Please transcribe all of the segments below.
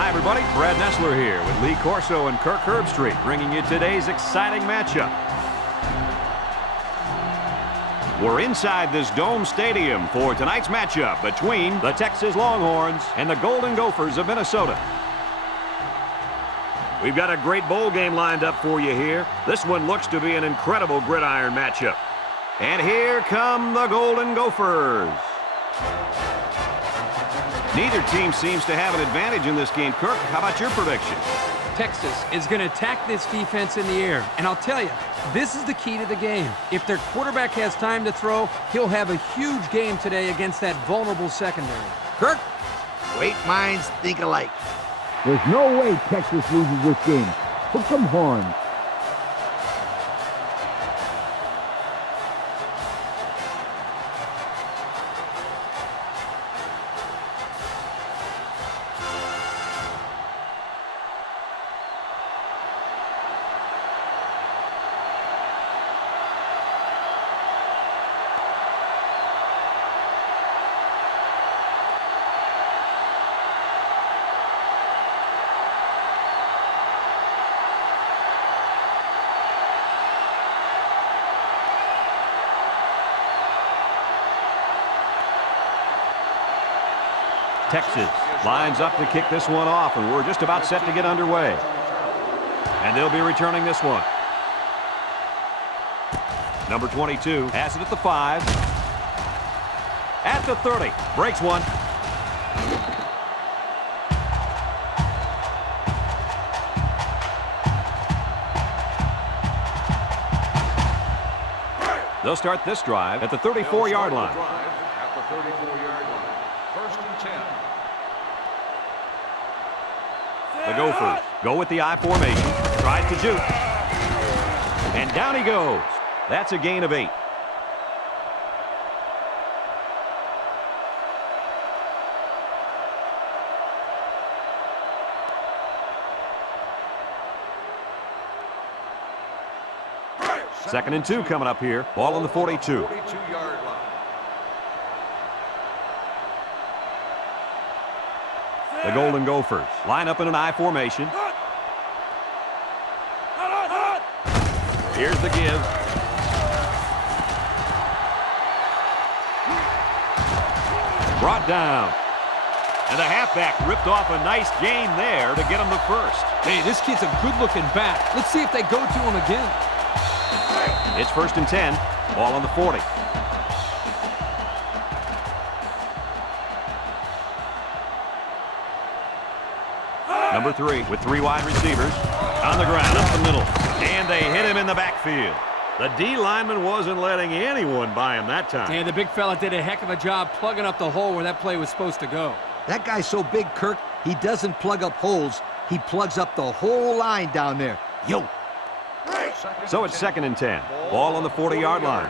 Hi, everybody. Brad Nessler here with Lee Corso and Kirk Herbstreit, bringing you today's exciting matchup. We're inside this dome stadium for tonight's matchup between the Texas Longhorns and the Golden Gophers of Minnesota. We've got a great bowl game lined up for you here. This one looks to be an incredible gridiron matchup. And here come the Golden Gophers. Neither team seems to have an advantage in this game. Kirk, how about your prediction? Texas is going to attack this defense in the air. And I'll tell you, this is the key to the game. If their quarterback has time to throw, he'll have a huge game today against that vulnerable secondary. Kirk? Great minds think alike. There's no way Texas loses this game. Hook 'em horns. Texas lines up to kick this one off, and we're just about set to get underway. And they'll be returning this one. Number 22 has it at the 5. At the 30. Breaks one. They'll start this drive at the 34-yard line. At the 34-yard line. First and 10. The Gophers go with the I formation. Tries to juke. And down he goes. That's a gain of 8. Second and 2 coming up here. Ball on the 42. 42-yard line. The Golden Gophers line up in an I formation. Here's the give. Brought down. And the halfback ripped off a nice gain there to get him the first. Hey, this kid's a good-looking back. Let's see if they go to him again. It's first and 10. Ball on the 40. Number 3 with 3 wide receivers on the ground up the middle. And they hit him in the backfield. The D lineman wasn't letting anyone by him that time. And the big fella did a heck of a job plugging up the hole where that play was supposed to go. That guy's so big, Kirk, he doesn't plug up holes. He plugs up the whole line down there. Yo. So it's second and 10. Ball on the 40-yard line.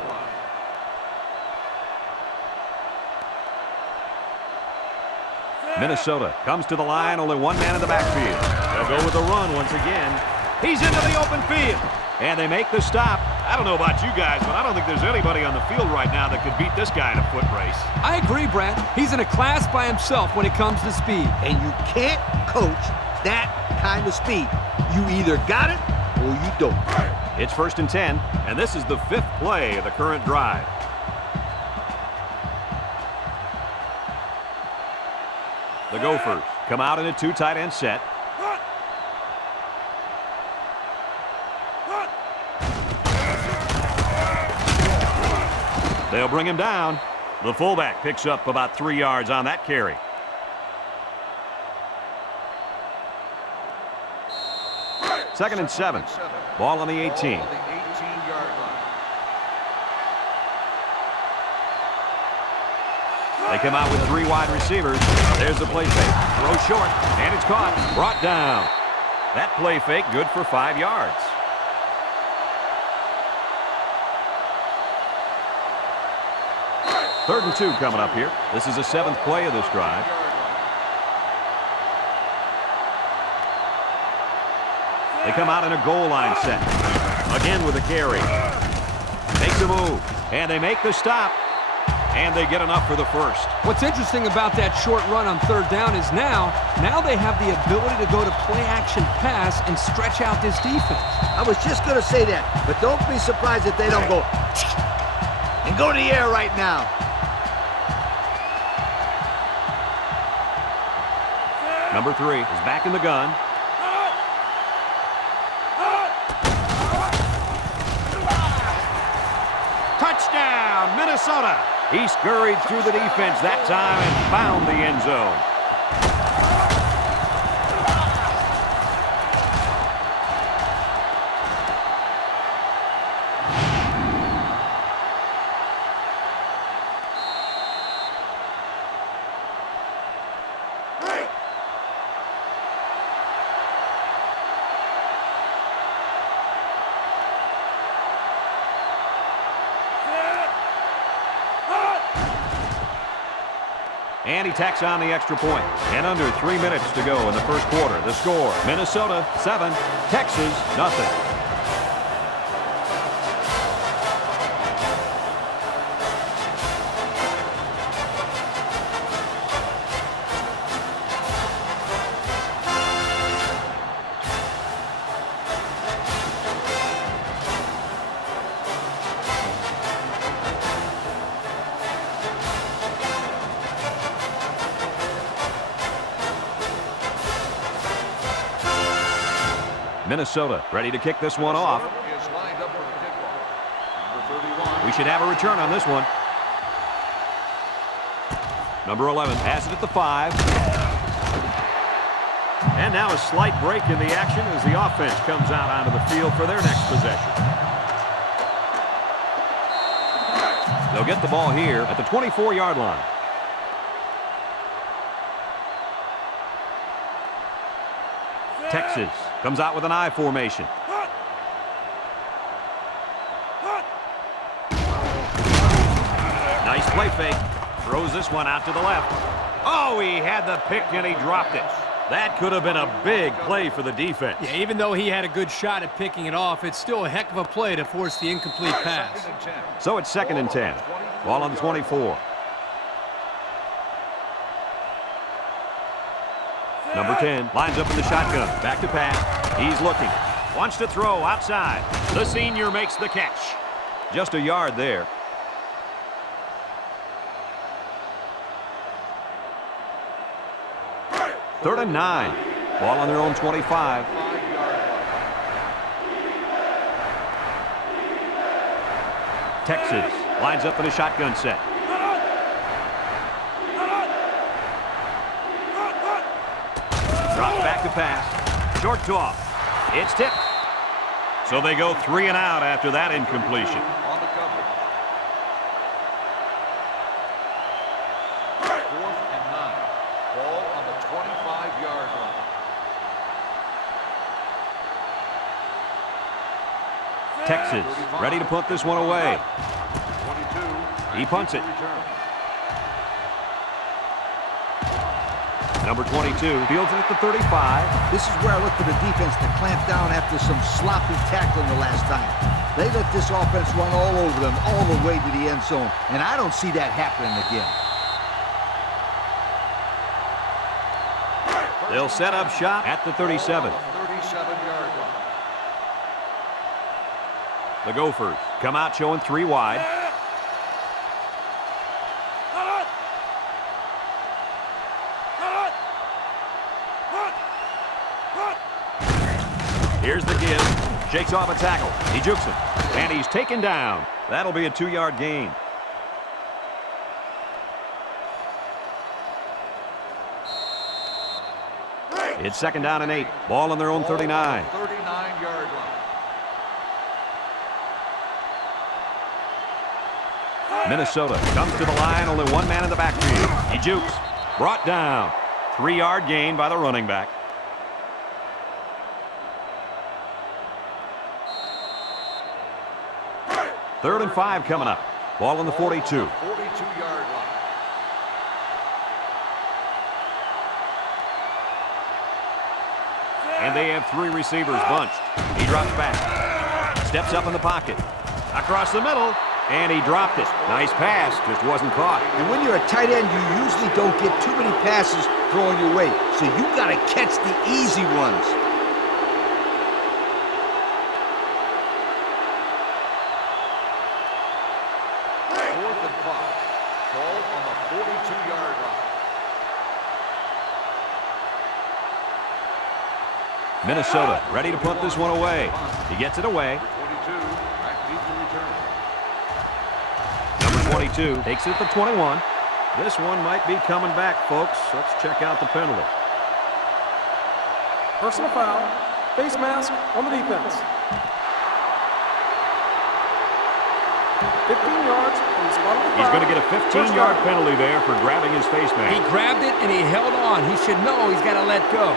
Minnesota comes to the line, only one man in the backfield. They'll go with the run once again. He's into the open field. And they make the stop. I don't know about you guys, but I don't think there's anybody on the field right now that could beat this guy in a foot race. I agree, Brad. He's in a class by himself when it comes to speed. And you can't coach that kind of speed. You either got it or you don't. It's first and 10, and this is the 5th play of the current drive. The Gophers come out in a 2 tight end set. They'll bring him down. The fullback picks up about 3 yards on that carry. Second and 7. Ball on the 18. Ball on the 18-yard line. They come out with 3 wide receivers. There's the play fake. Throw short, and it's caught. Brought down. That play fake good for 5 yards. Third and 2 coming up here. This is the 7th play of this drive. They come out in a goal line set. Again with a carry. Makes a move. And they make the stop. And they get enough for the first. What's interesting about that short run on third down is now they have the ability to go to play-action pass and stretch out this defense. I was just going to say that, but don't be surprised if they don't go and go to the air right now. Number 3 is back in the gun. Touchdown, Minnesota! He scurried through the defense that time and found the end zone. And he tacks on the extra point. And under 3 minutes to go in the first quarter. The score, Minnesota 7, Texas nothing. Minnesota ready to kick this one off. We should have a return on this one. Number 11 has it at the 5. And now a slight break in the action as the offense comes out onto the field for their next possession. They'll get the ball here at the 24-yard line. Texas comes out with an I formation. Nice play fake. Throws this one out to the left. Oh, he had the pick and he dropped it. That could have been a big play for the defense. Yeah, even though he had a good shot at picking it off, it's still a heck of a play to force the incomplete pass. So it's 2nd and 10. Ball on the 24. Number 10 lines up in the shotgun. Back to pass. He's looking. Wants to throw outside. The senior makes the catch. Just a yard there. Third and 9. Ball on their own 25. Texas lines up in a shotgun set. Drops back to pass. Short toss. It's tipped. So they go 3 and out after that incompletion. On the cover. 4th and 9. Ball on the 25-yard line. Texas ready to punt this one away. 22. He punts it. Return. Number 22 fields it at the 35. This is where I look for the defense to clamp down after some sloppy tackling the last time. They let this offense run all over them, all the way to the end zone, and I don't see that happening again. They'll set up shop at the 37. 37-yard line. The Gophers come out showing 3 wide. Here's the give. Shakes off a tackle. He jukes him. And he's taken down. That'll be a 2-yard gain. It's 2nd down and 8. Ball on their own 39. 39-yard line. Minnesota comes to the line. Only 1 man in the backfield. He jukes. Brought down. 3-yard gain by the running back. Third and 5 coming up. Ball on the 42. 42-yard line. And they have 3 receivers bunched. He drops back. Steps up in the pocket. Across the middle. And he dropped it. Nice pass, just wasn't caught. And when you're a tight end, you usually don't get too many passes thrown your way. So you got to catch the easy ones. Fourth and 5. Ball on the 42-yard line. Minnesota ready to punt this one away. He gets it away. 22. Back deep to return. Number 22 takes it at the 21. This one might be coming back, folks. Let's check out the penalty. Personal foul. Face mask on the defense. 15 yards from the spot of the foul. He's going to get a 15-yard penalty there for grabbing his face mask. He grabbed it and he held on. He should know he's got to let go.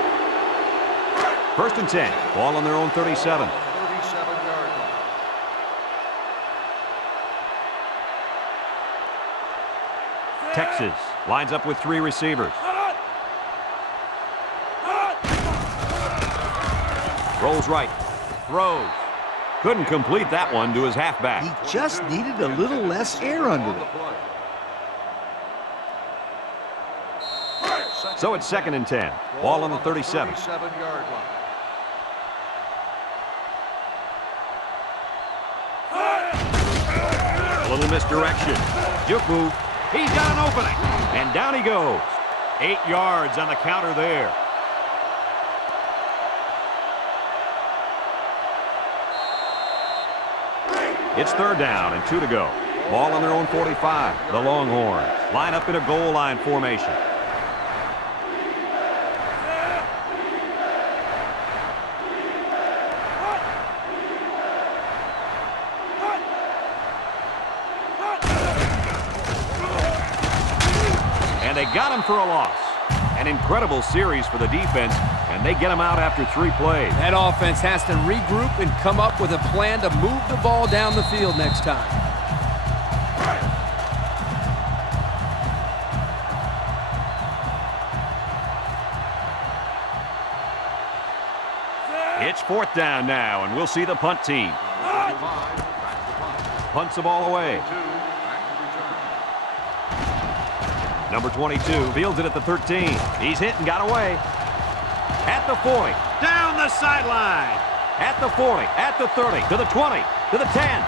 First and 10. Ball on their own 37. 37-yard line. Texas lines up with 3 receivers. Rolls right. Throws. Couldn't complete that one to his halfback. He just needed a little less air under it. So it's second and 10. Ball on the 37. 37-yard line. A little misdirection. Juke move. He's got an opening. And down he goes. 8 yards on the counter there. It's third down and 2 to go. Ball on their own 45. The Longhorns line up in a goal line formation. And they got him for a loss. An incredible series for the defense, and they get him out after 3 plays. That offense has to regroup and come up with a plan to move the ball down the field next time. It's fourth down now, and we'll see the punt team. 55, back to punt. Punts the ball away. 2, back to return. Number 22 fields it at the 13. He's hit and got away. At the 40. Down the sideline. At the 40. At the 30. To the 20. To the 10.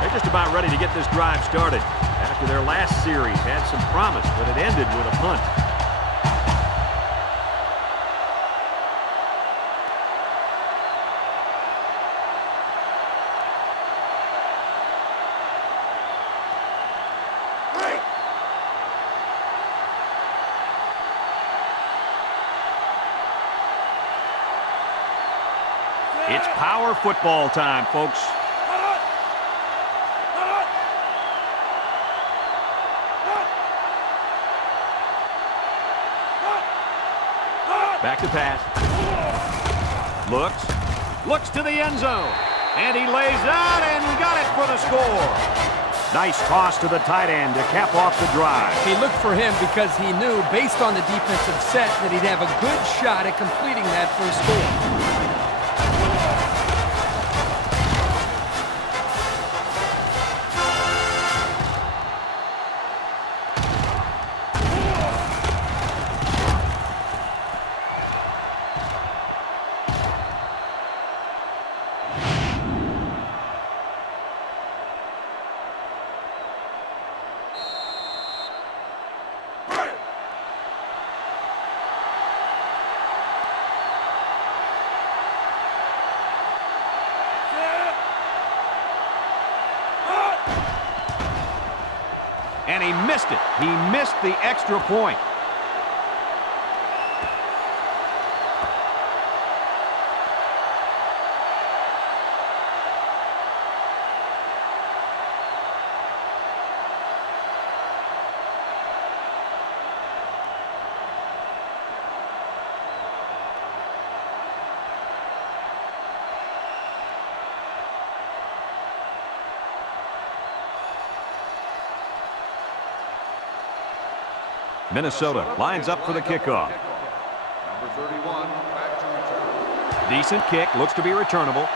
They're just about ready to get this drive started. After their last series had some promise, but it ended with a punt. It's power football time, folks. Back to pass. Looks to the end zone. And he lays out and got it for the score. Nice toss to the tight end to cap off the drive. He looked for him because he knew, based on the defensive set, that he'd have a good shot at completing that for a score. And he missed it. He missed the extra point. Minnesota lines up for the kickoff. Number 31, back to return. Decent kick, looks to be returnable.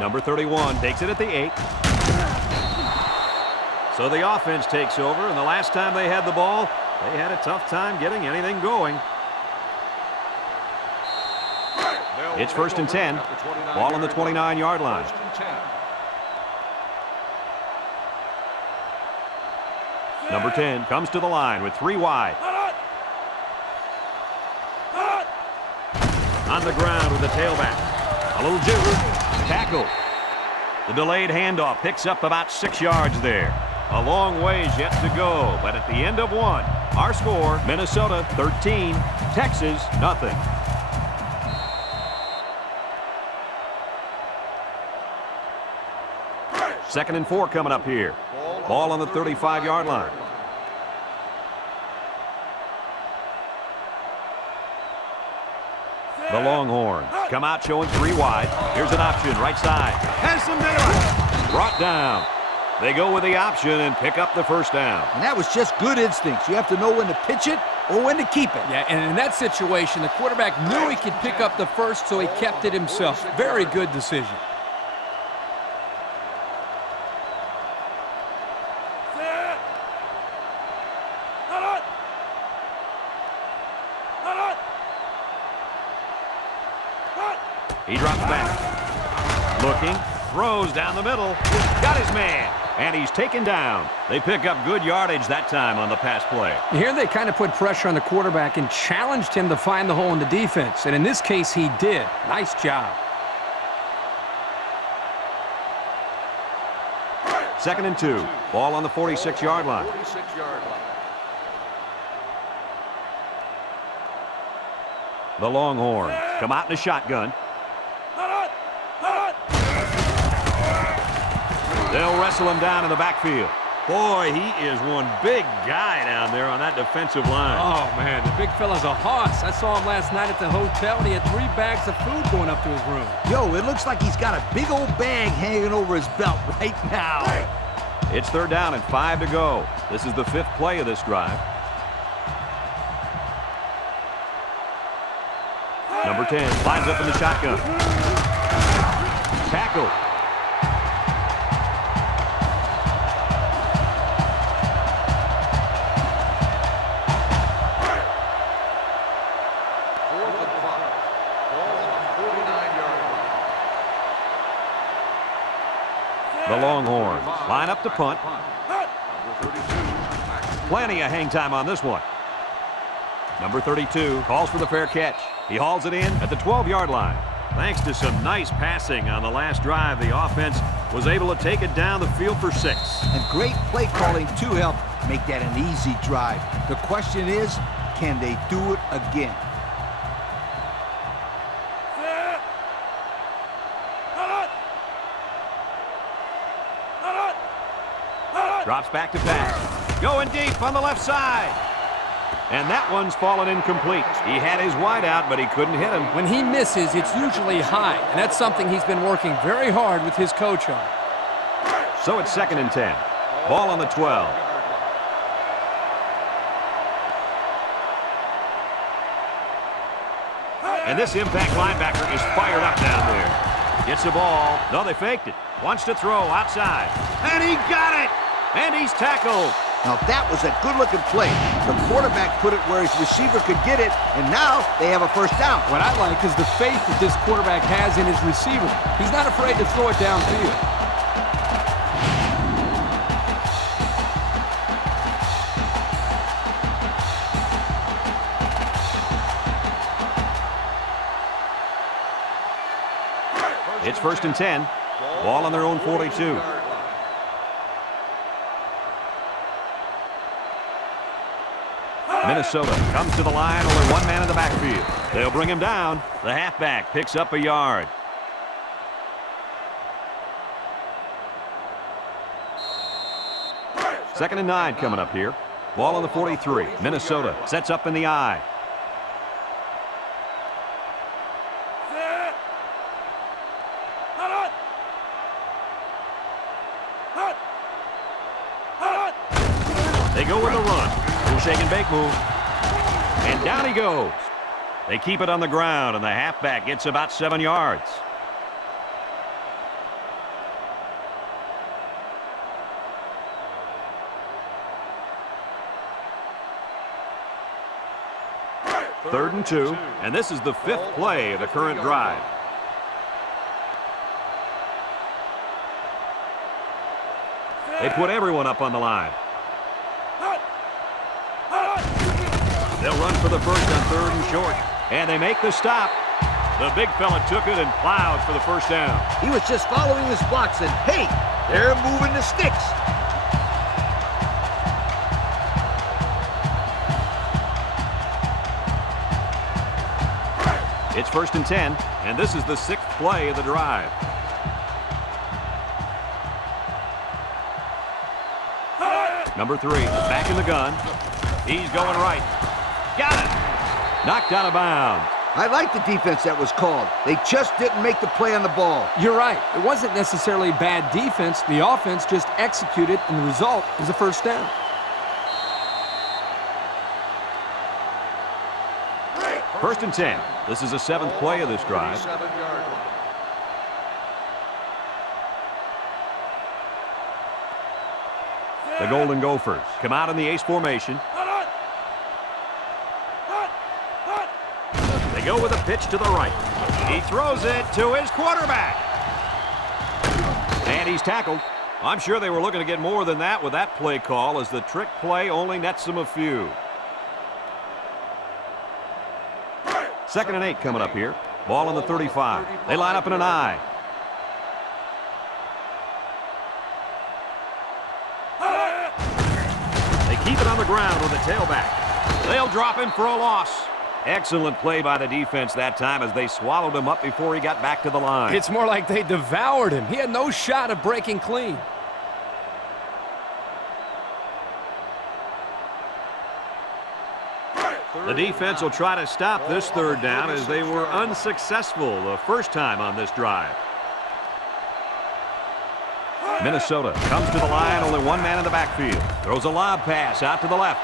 Number 31 takes it at the 8. So the offense takes over, and the last time they had the ball, they had a tough time getting anything going. It's 1st and 10. Ball on the 29-yard line. Number 10 comes to the line with 3 wide. On the ground with the tailback. A little jigger. Tackle. The delayed handoff picks up about 6 yards there. A long ways yet to go, but at the end of one, our score, Minnesota 13, Texas nothing. Second and 4 coming up here. Ball on the 35-yard line. The Longhorns come out showing 3 wide. Here's an option, right side. Has some daylight. Brought down. They go with the option and pick up the first down. And that was just good instincts. You have to know when to pitch it or when to keep it. Yeah, and in that situation, the quarterback knew he could pick up the first, so he kept it himself. Very good decision. He drops back. Looking, throws down the middle. Got his man, and he's taken down. They pick up good yardage that time on the pass play. Here they kind of put pressure on the quarterback and challenged him to find the hole in the defense. And in this case, he did. Nice job. 2nd and 2. Ball on the 46-yard line. The Longhorns come out in a shotgun. They'll wrestle him down in the backfield. Boy, he is one big guy down there on that defensive line. Oh, man, the big fella's a hoss. I saw him last night at the hotel, and he had 3 bags of food going up to his room. Yo, it looks like he's got a big old bag hanging over his belt right now. It's 3rd down and 5 to go. This is the 5th play of this drive. Number 10 lines up in the shotgun. Tackle. The Longhorns line up to punt. Plenty of hang time on this one. Number 32 calls for the fair catch. He hauls it in at the 12-yard line. Thanks to some nice passing on the last drive, the offense was able to take it down the field for 6. And great play calling to help make that an easy drive. The question is, can they do it again? Drops back to pass. Going deep on the left side. And that one's fallen incomplete. He had his wide out, but he couldn't hit him. When he misses, it's usually high, and that's something he's been working very hard with his coach on. So it's 2nd and 10. Ball on the 12. And this impact linebacker is fired up down there. Gets the ball. No, they faked it. Wants to throw outside. And he got it! And he's tackled. Now that was a good-looking play. The quarterback put it where his receiver could get it, and now they have a first down. What I like is the faith that this quarterback has in his receiver. He's not afraid to throw it downfield. It's 1st and 10. Ball on their own 42. Minnesota comes to the line, only 1 man in the backfield. They'll bring him down. The halfback picks up a yard. Second and 9 coming up here. Ball on the 43. Minnesota sets up in the I. They go with a run. Shake and bake move. And down he goes. They keep it on the ground, and the halfback gets about 7 yards. 3rd and 2, and this is the 5th play of the current drive. They put everyone up on the line. They'll run for the first on 3rd and short, and they make the stop. The big fella took it and plowed for the first down. He was just following his blocks, and hey, they're moving the sticks. It's 1st and 10, and this is the 6th play of the drive. Number 3, back in the gun. He's going right. Got it. Knocked out of bounds. I like the defense that was called. They just didn't make the play on the ball. You're right. It wasn't necessarily bad defense. The offense just executed, and the result is a first down. First and 10. This is the 7th play of this drive. 7-yard line. The Golden Gophers come out in the ace formation. They go with a pitch to the right. He throws it to his quarterback. And he's tackled. I'm sure they were looking to get more than that with that play call, as the trick play only nets them a few. 2nd and 8 coming up here. Ball on the 35. They line up in an I. They keep it on the ground with the tailback. They'll drop him for a loss. Excellent play by the defense that time as they swallowed him up before he got back to the line. It's more like they devoured him. He had no shot of breaking clean. The defense will try to stop this 3rd down as they were unsuccessful the first time on this drive. Minnesota comes to the line, only one man in the backfield. Throws a lob pass out to the left.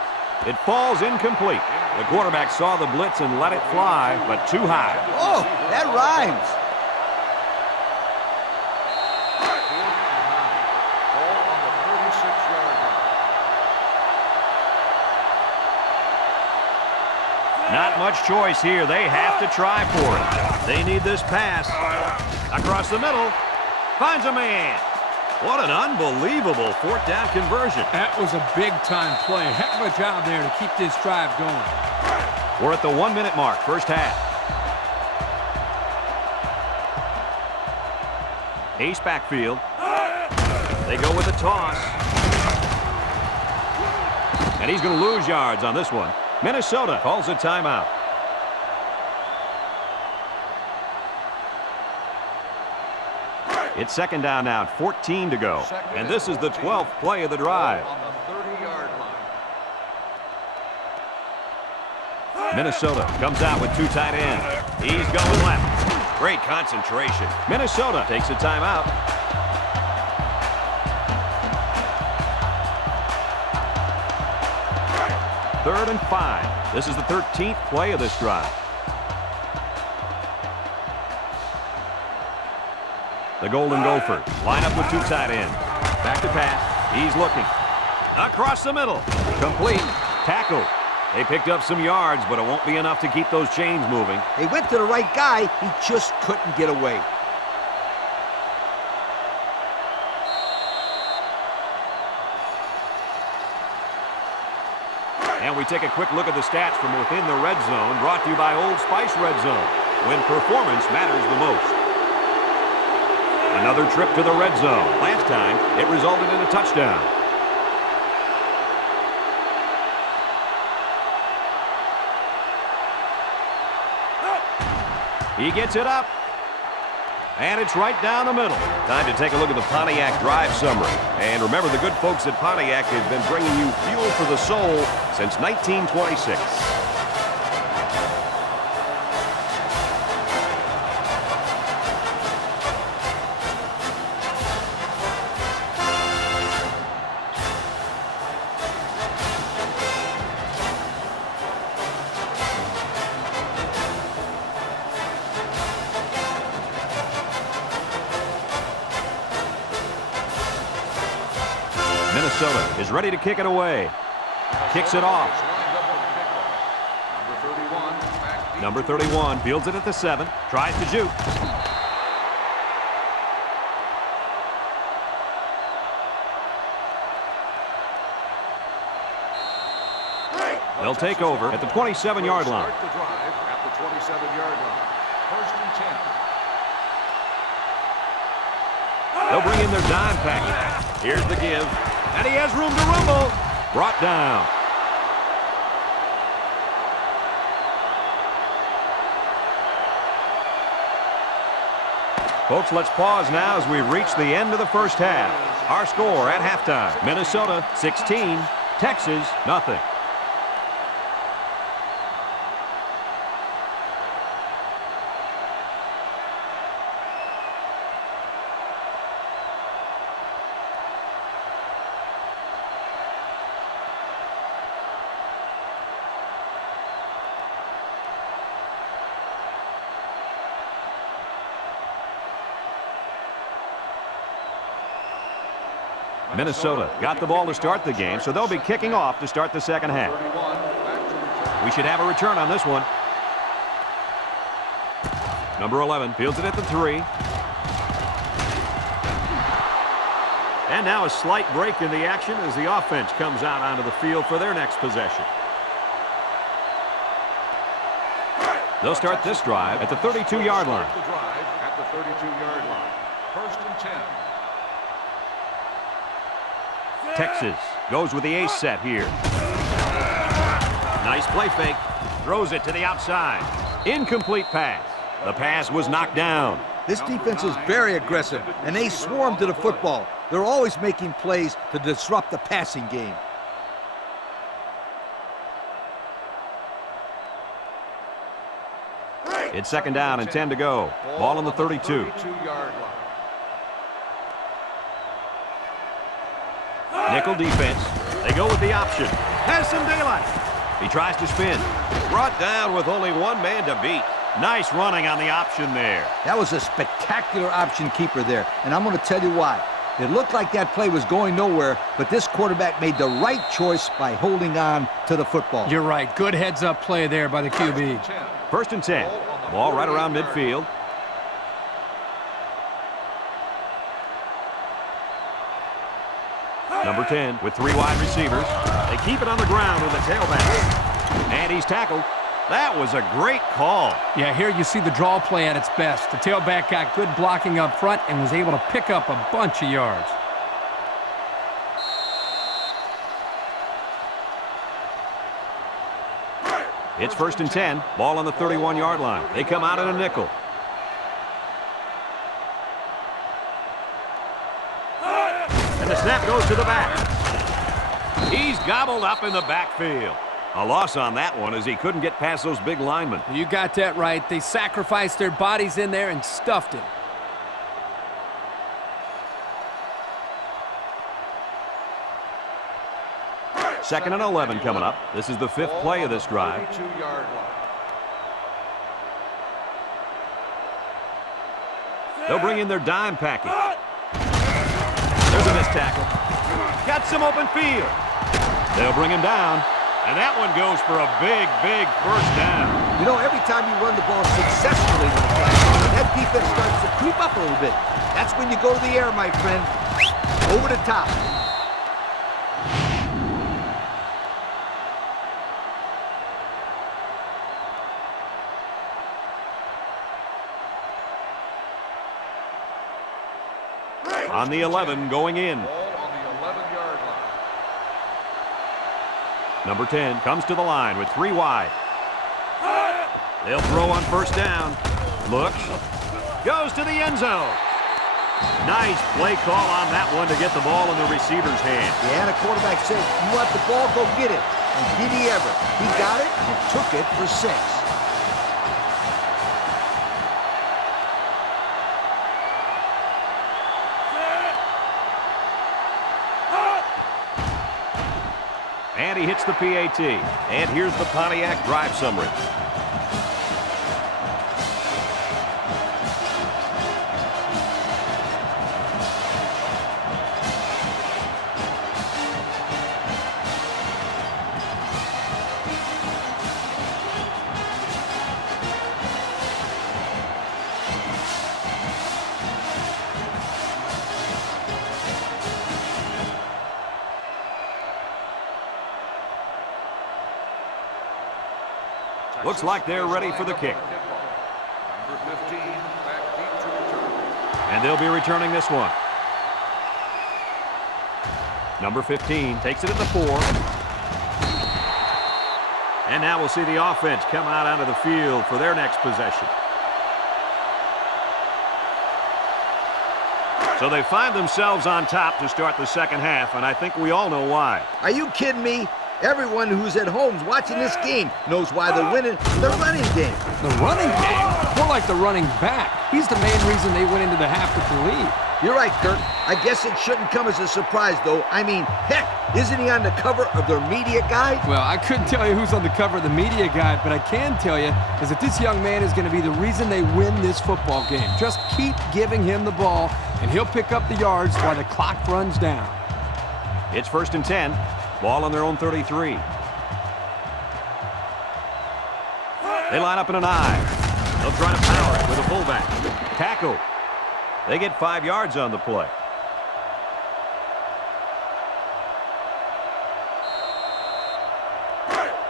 It falls incomplete. The quarterback saw the blitz and let it fly, but too high. Oh, that rhymes. Ball on the 36-yard line. Not much choice here. They have to try for it. They need this pass. Across the middle. Finds a man. What an unbelievable 4th down conversion. That was a big-time play. Heck of a job there to keep this drive going. We're at the 1-minute mark, first half. Ace backfield. They go with a toss. And he's going to lose yards on this one. Minnesota calls a timeout. It's 2nd down now, 14 to go. And this is the 12th play of the drive. On the 30-yard line. Minnesota comes out with 2 tight ends. He's going left. Great concentration. Minnesota takes a timeout. Third and 5. This is the 13th play of this drive. The Golden Gophers line up with 2 tight ends. Back to pass. He's looking. Across the middle. Complete. Tackle. They picked up some yards, but it won't be enough to keep those chains moving. They went to the right guy. He just couldn't get away. And we take a quick look at the stats from within the red zone, brought to you by Old Spice Red Zone, when performance matters the most. Another trip to the red zone. Last time, it resulted in a touchdown. He gets it up. And it's right down the middle. Time to take a look at the Pontiac drive summary. And remember, the good folks at Pontiac have been bringing you fuel for the soul since 1926. Minnesota is ready to kick it away. Kicks it off. Number 31, Number 31 fields it at the 7. Tries to juke. They'll take over at the 27-yard line. Start the drive at the 27-yard line. First and 10. They'll bring in their dime package. Here's the give. And he has room to rumble. Brought down. Folks, let's pause now as we reach the end of the first half. Our score at halftime, Minnesota 16, Texas nothing. Minnesota got the ball to start the game, so they'll be kicking off to start the second half. We should have a return on this one. Number 11 fields it at the 3. And now a slight break in the action as the offense comes out onto the field for their next possession. They'll start this drive at the 32-yard line. The drive at the 32-yard line. First and 10. Texas goes with the ace set here. Nice play fake. Throws it to the outside. Incomplete pass. The pass was knocked down. This defense is very aggressive, and they swarm to the football. They're always making plays to disrupt the passing game. It's second down and 10 to go. Ball on the 32. 32-yard line. Nickel defense. They go with the option. Has some daylight. He tries to spin. Brought down with only one man to beat. Nice running on the option there. That was a spectacular option keeper there, and I'm going to tell you why. It looked like that play was going nowhere, but this quarterback made the right choice by holding on to the football. You're right. Good heads-up play there by the QB. First and 10. Ball right around midfield. Number 10 with 3 wide receivers. They keep it on the ground with the tailback. And he's tackled. That was a great call. Yeah, here you see the draw play at its best. The tailback got good blocking up front and was able to pick up a bunch of yards. It's first and 10. Ball on the 31-yard line. They come out in a nickel. And the snap goes to the back. He's gobbled up in the backfield. A loss on that one as he couldn't get past those big linemen. You got that right. They sacrificed their bodies in there and stuffed him. Second and 11 coming up. This is the 5th play of this drive. 32-yard line. They'll bring in their dime package. There's a missed tackle. Got some open field. They'll bring him down. And that one goes for a big, big first down. You know, every time you run the ball successfully with the play, that defense starts to creep up a little bit. That's when you go to the air, my friend. Over the top. On the 11 going in. Ball on the 11-yard line. Number 10 comes to the line with 3 wide. They'll throw on first down. Looks. Goes to the end zone. Nice play call on that one to get the ball in the receiver's hand. Yeah, the quarterback said, you want the ball, go get it. And did he ever? He got it and took it for 6. And he hits the PAT. And here's the Pontiac drive summary. Looks like they're ready for the kick. Number 15, back deep to return. And they'll be returning this one. Number 15 takes it at the 4. And now we'll see the offense come out onto the field for their next possession. So they find themselves on top to start the second half, and I think we all know why. Are you kidding me? Everyone who's at home watching this game knows why they're winning the running game. The running game? More like the running back. He's the main reason they went into the half with the lead. You're right, Kurt. I guess it shouldn't come as a surprise, though. I mean, heck, isn't he on the cover of their media guide? Well, I couldn't tell you who's on the cover of the media guide, but I can tell you is that this young man is going to be the reason they win this football game. Just keep giving him the ball, and he'll pick up the yards while the clock runs down. It's 1st and 10. Ball on their own 33. They line up in an I. They'll try to power it with a fullback. Tackle. They get 5 yards on the play.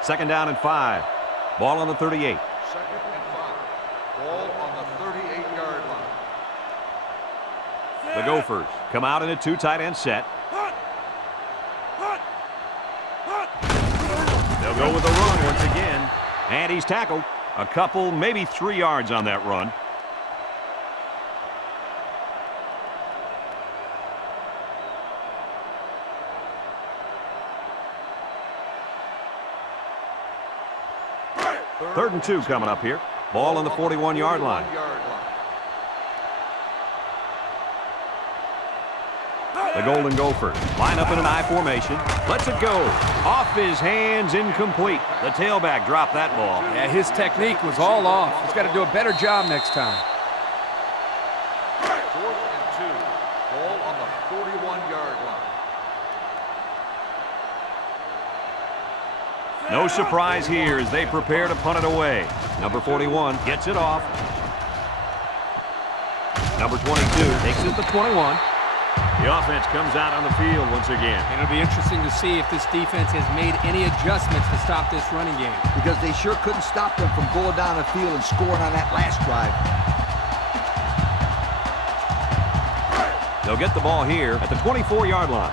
Second down and 5. Ball on the 38. 2nd and 5. Ball on the 38-yard line. The Gophers come out in a 2 tight end set. They'll go with the run once again. And he's tackled. A couple, maybe 3 yards on that run. Third and 2 coming up here. Ball on the 41-yard line. The Golden Gophers line up in an I formation. Lets it go. Off his hands, incomplete. The tailback dropped that ball. Yeah, his technique was all off. He's got to do a better job next time. 4th and 2. Ball on the 41-yard line. No surprise here as they prepare to punt it away. Number 41 gets it off. Number 22 takes it to 21. The offense comes out on the field once again. And it'll be interesting to see if this defense has made any adjustments to stop this running game. Because they sure couldn't stop them from going down the field and scoring on that last drive. They'll get the ball here at the 24-yard line.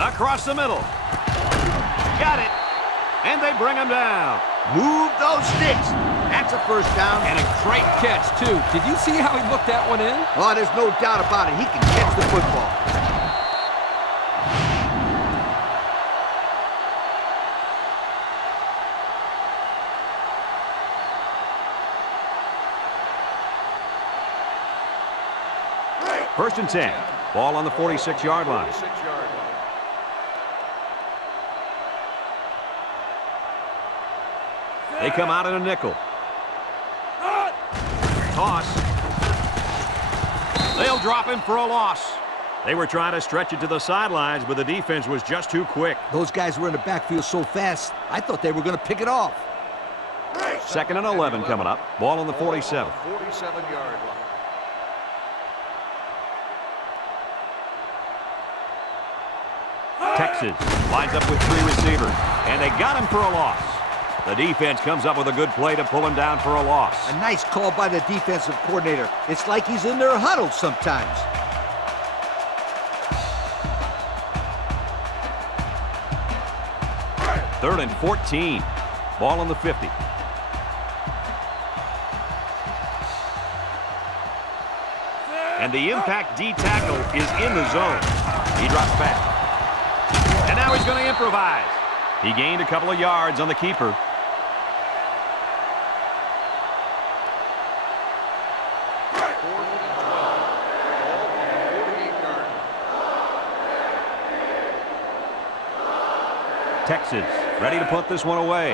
Across the middle. Got it. And they bring him down. Move those sticks. That's a first down. And a great catch, too. Did you see how he looked that one in? Oh, there's no doubt about it. He can catch the football. First and 10. Ball on the 46-yard line. 46-yard line. They come out in a nickel. Toss. They'll drop him for a loss. They were trying to stretch it to the sidelines, but the defense was just too quick. Those guys were in the backfield so fast, I thought they were going to pick it off. 2nd and 11 coming up. Ball on the 47. 47-yard line. Texas lines up with 3 receivers, and they got him for a loss. The defense comes up with a good play to pull him down for a loss. A nice call by the defensive coordinator. It's like he's in their huddle sometimes. Third and 14. Ball on the 50. And the impact D tackle is in the zone. He drops back. And now he's going to improvise. He gained a couple of yards on the keeper. Texas ready to put this one away.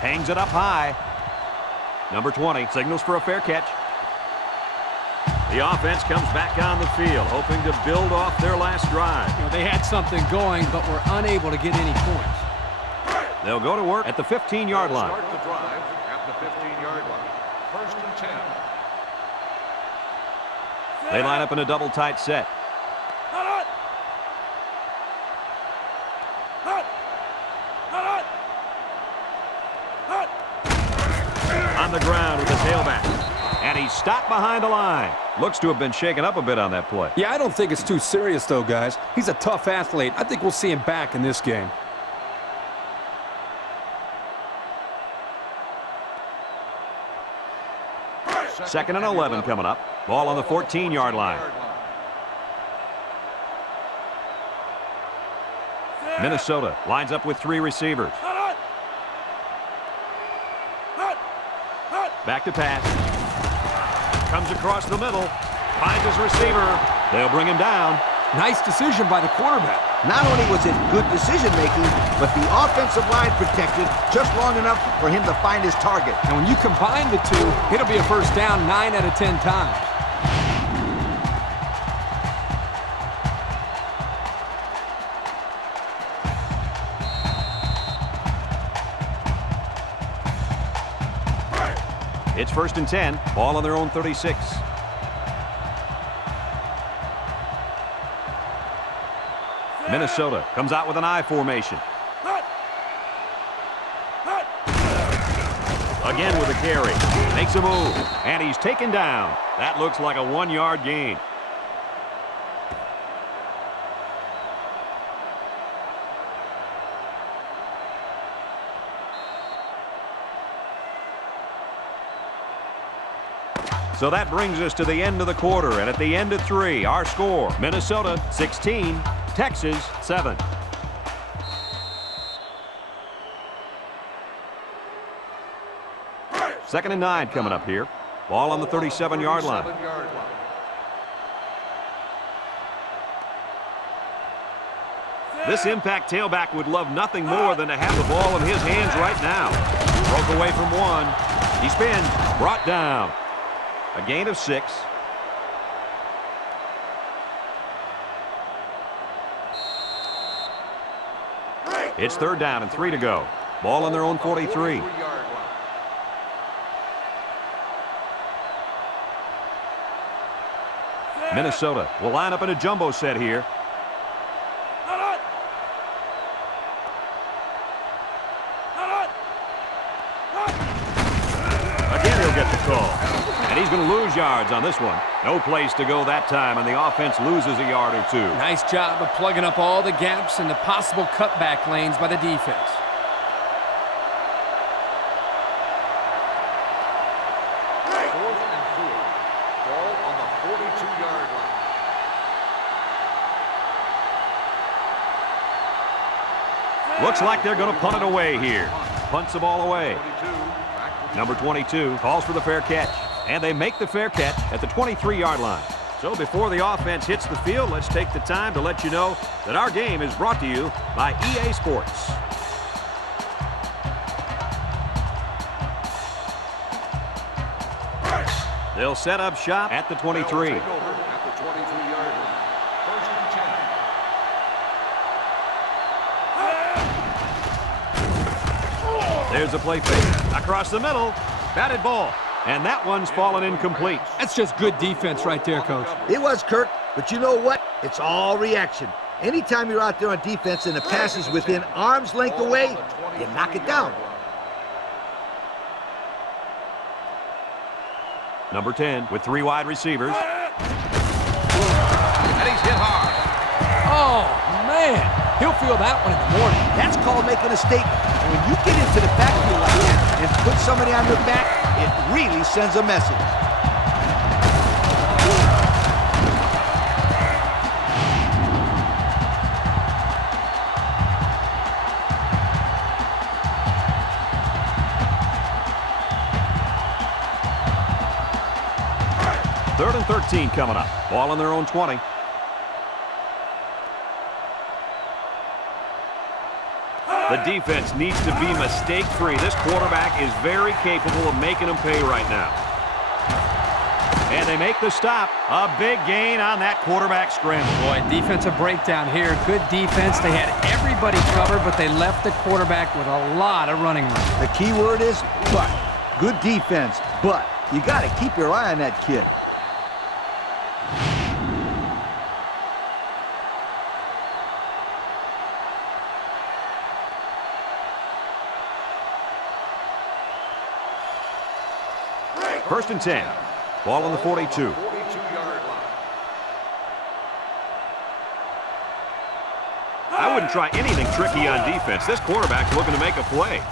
Hangs it up high. Number 20 signals for a fair catch. The offense comes back on the field, hoping to build off their last drive. You know, they had something going, but were unable to get any points. They'll go to work at the 15-yard line. Start the drive at the 15-yard line. 1st and 10. They line up in a double tight set. On the ground with the tailback. And he's stopped behind the line. Looks to have been shaken up a bit on that play. Yeah, I don't think it's too serious, though, guys. He's a tough athlete. I think we'll see him back in this game. Second and 11 coming up. Ball on the 14-yard line. Minnesota lines up with 3 receivers. Back to pass. Comes across the middle. Finds his receiver. They'll bring him down. Nice decision by the quarterback. Not only was it good decision-making, but the offensive line protected just long enough for him to find his target. And when you combine the two, it'll be a first down 9 out of 10 times. It's 1st and 10. Ball on their own 36. Minnesota comes out with an I formation. Again with a carry. Makes a move. And he's taken down. That looks like a 1-yard gain. So that brings us to the end of the quarter, and at the end of 3, our score, Minnesota 16, Texas 7. Second and 9 coming up here. Ball on the 37-yard line. This impact tailback would love nothing more than to have the ball in his hands right now. Broke away from 1. He spins, brought down. A gain of 6. It's 3rd down and 3 to go. Ball on their own 43. Minnesota will line up in a jumbo set here. Again, he'll get the call. And he's going to lose yards on this one. No place to go that time, and the offense loses a yard or 2. Nice job of plugging up all the gaps and the possible cutback lanes by the defense. Looks like they're going to punt it away here. Punts the ball away. Number 22 calls for the fair catch. And they make the fair catch at the 23-yard line. So before the offense hits the field, let's take the time to let you know that our game is brought to you by EA Sports. They'll set up shop at the 23. At the 23-yard line. 1st and 10. There's a play fake. Across the middle. Batted ball. And that one's fallen incomplete. That's just good defense right there, Coach. It was, Kirk, but you know what? It's all reaction. Anytime you're out there on defense and the pass is within arm's length away, you knock it down. Number 10 with 3 wide receivers. And he's hit hard. Oh, man. He'll feel that one in the morning. That's called making a statement. And when you get into the backfield like that and put somebody on their back, it really sends a message. Third and 13 coming up. Ball on their own 20. The defense needs to be mistake-free. This quarterback is very capable of making them pay right now. And they make the stop. A big gain on that quarterback scramble. Boy, defensive breakdown here. Good defense. They had everybody covered, but they left the quarterback with a lot of running room. The key word is but. Good defense, but you got to keep your eye on that kid. First and 10. Ball on the 42. 42-yard line. I wouldn't try anything tricky on defense. This quarterback's looking to make a play.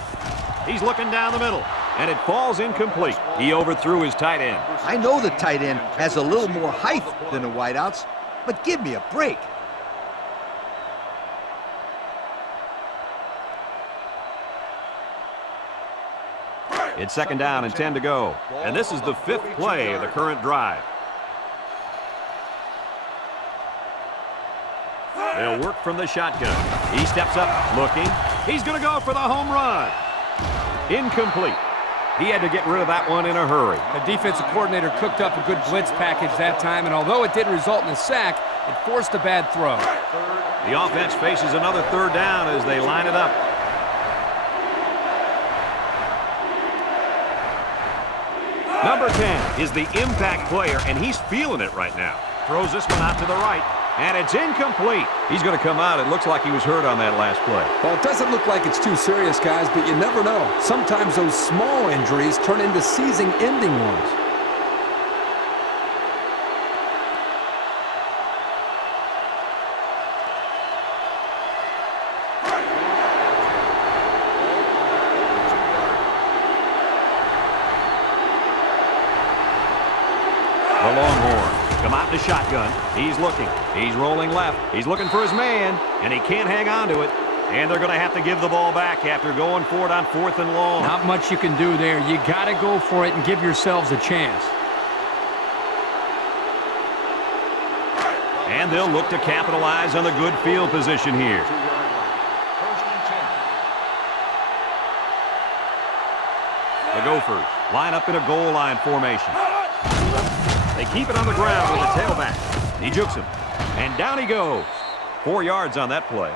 He's looking down the middle, and it falls incomplete. He overthrew his tight end. I know the tight end has a little more height than the wideouts, but give me a break. It's second down and 10 to go. And this is the 5th play of the current drive. They'll work from the shotgun. He steps up, looking. He's going to go for the home run. Incomplete. He had to get rid of that one in a hurry. The defensive coordinator cooked up a good blitz package that time, and although it did result in a sack, it forced a bad throw. The offense faces another third down as they line it up. Number 10 is the impact player, and he's feeling it right now. Throws this one out to the right, and it's incomplete. He's going to come out. It looks like he was hurt on that last play. Well, it doesn't look like it's too serious, guys, but you never know. Sometimes those small injuries turn into season-ending ones. The Longhorns come out in the shotgun. He's looking. He's rolling left. He's looking for his man, and he can't hang on to it. And they're going to have to give the ball back after going for it on 4th and long. Not much you can do there. You got to go for it and give yourselves a chance. And they'll look to capitalize on the good field position here. First and 10. The Gophers line up in a goal line formation. They keep it on the ground with the tailback. He jukes him, and down he goes. 4 yards on that play.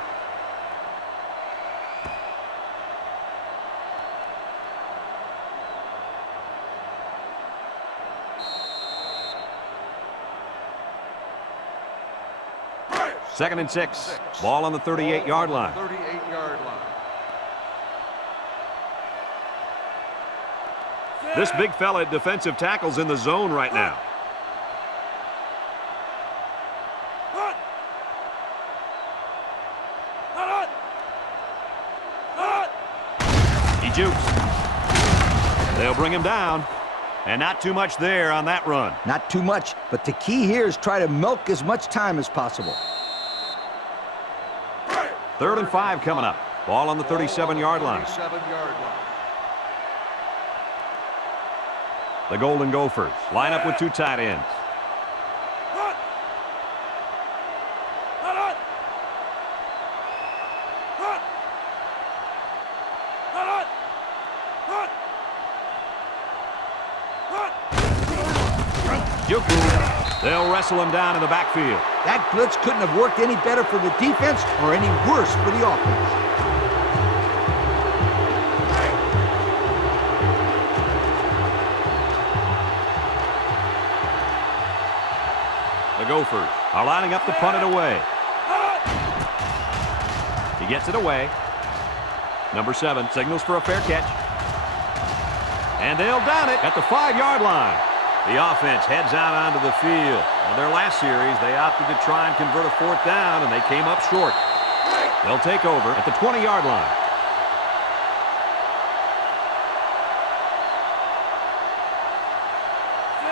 Second and 6. Ball on the 38-yard line. 38-yard line. This big fella at defensive tackle's in the zone right now. He jukes. They'll bring him down. And not too much there on that run. Not too much, but the key here is try to milk as much time as possible. 3rd and 5 coming up. Ball on the 37-yard line. 37-yard line. The Golden Gophers line up with 2 tight ends. They'll wrestle him down in the backfield. That blitz couldn't have worked any better for the defense or any worse for the offense. The Gophers are lining up to punt it away. He gets it away. Number 7 signals for a fair catch. And they'll down it at the 5-yard line. The offense heads out onto the field. In their last series, they opted to try and convert a 4th down, and they came up short. They'll take over at the 20-yard line.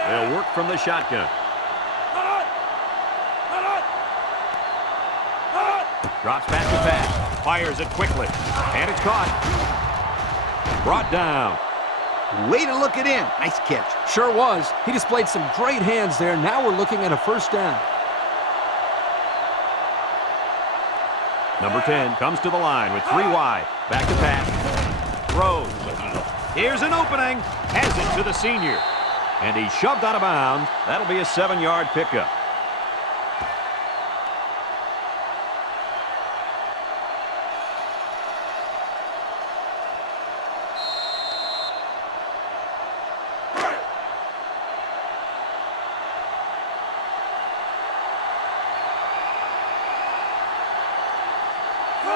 They'll work from the shotgun. Drops back to pass. Fires it quickly. And it's caught. Brought down. Way to look it in. Nice catch. Sure was. He displayed some great hands there. Now we're looking at a 1st down. Number 10 comes to the line with 3 wide. Back to pass. Throws. Here's an opening. Has it to the senior. And he's shoved out of bounds. That'll be a 7-yard pickup.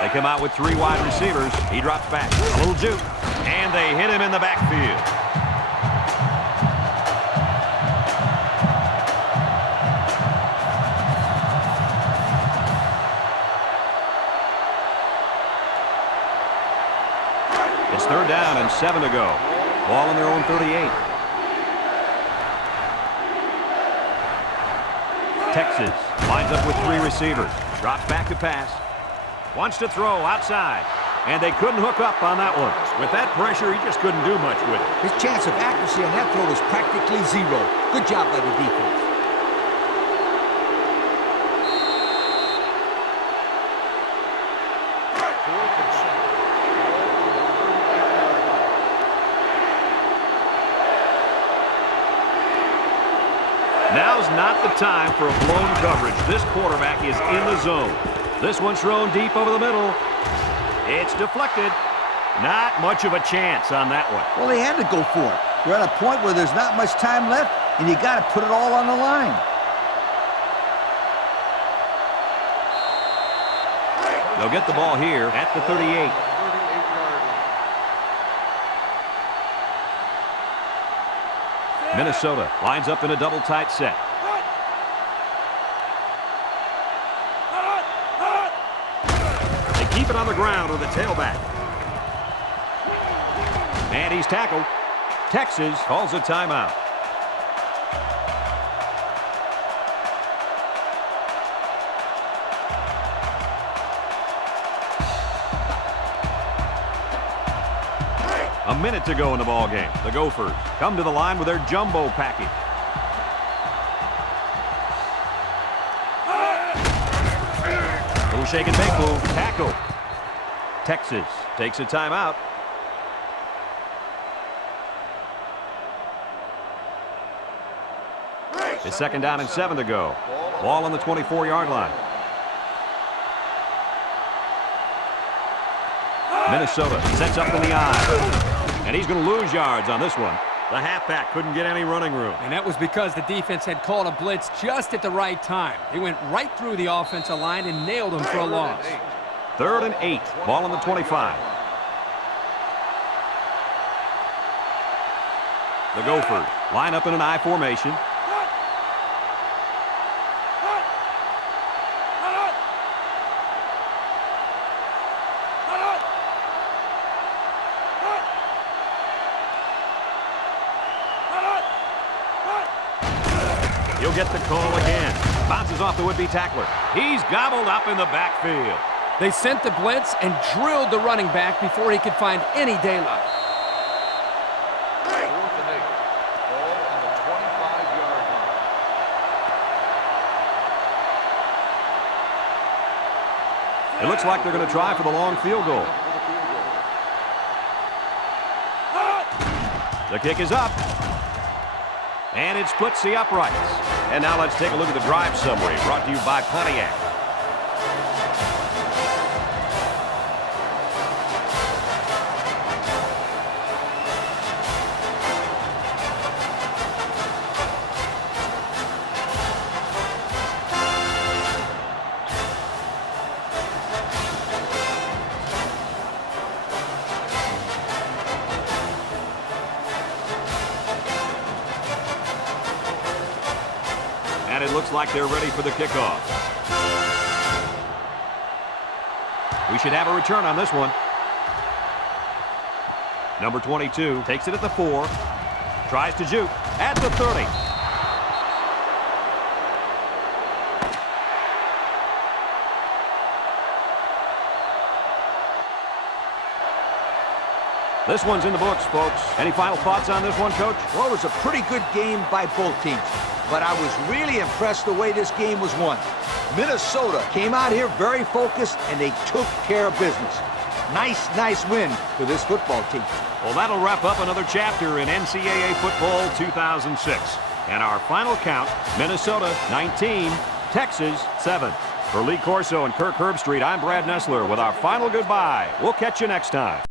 They come out with 3 wide receivers. He drops back. A little juke. And they hit him in the backfield. It's 3rd down and 7 to go. Ball on their own 38. Texas lines up with 3 receivers. Drops back to pass. Wants to throw outside. And they couldn't hook up on that one. With that pressure, he just couldn't do much with it. His chance of accuracy on that throw was practically 0. Good job by the defense. Now's not the time for a blown coverage. This quarterback is in the zone. This one's thrown deep over the middle. It's deflected. Not much of a chance on that one. Well, they had to go for it. You're at a point where there's not much time left, and you got to put it all on the line. They'll get the ball here at the 38. Minnesota lines up in a double tight set. They keep it on the ground with the tailback. And he's tackled. Texas calls a timeout. A minute to go in the ball game. The Gophers come to the line with their jumbo package. Little shake and bake move. Tackle. Texas takes a timeout. It's 2nd down and 7 to go. Ball on the 24-yard line. Minnesota sets up in the eye. And he's going to lose yards on this one. The halfback couldn't get any running room. And that was because the defense had called a blitz just at the right time. He went right through the offensive line and nailed him for a loss. 3rd and 8. Ball on the 25. The Gophers line up in an I formation. He'll get the call again. Bounces off the would-be tackler. He's gobbled up in the backfield. They sent the blitz and drilled the running back before he could find any daylight. 4th and 8. Ball on the 25-yard line. It looks like they're going to try for the long field goal. The kick is up. And it splits the uprights. And now let's take a look at the drive summary brought to you by Pontiac. And it looks like they're ready for the kickoff. We should have a return on this one. Number 22 takes it at the 4. Tries to juke at the 30. This one's in the books, folks. Any final thoughts on this one, Coach? Well, it was a pretty good game by both teams, but I was really impressed the way this game was won. Minnesota came out here very focused, and they took care of business. Nice win for this football team. Well, that'll wrap up another chapter in NCAA Football 2006. And our final count, Minnesota 19, Texas 7. For Lee Corso and Kirk Herbstreit, I'm Brad Nessler with our final goodbye. We'll catch you next time.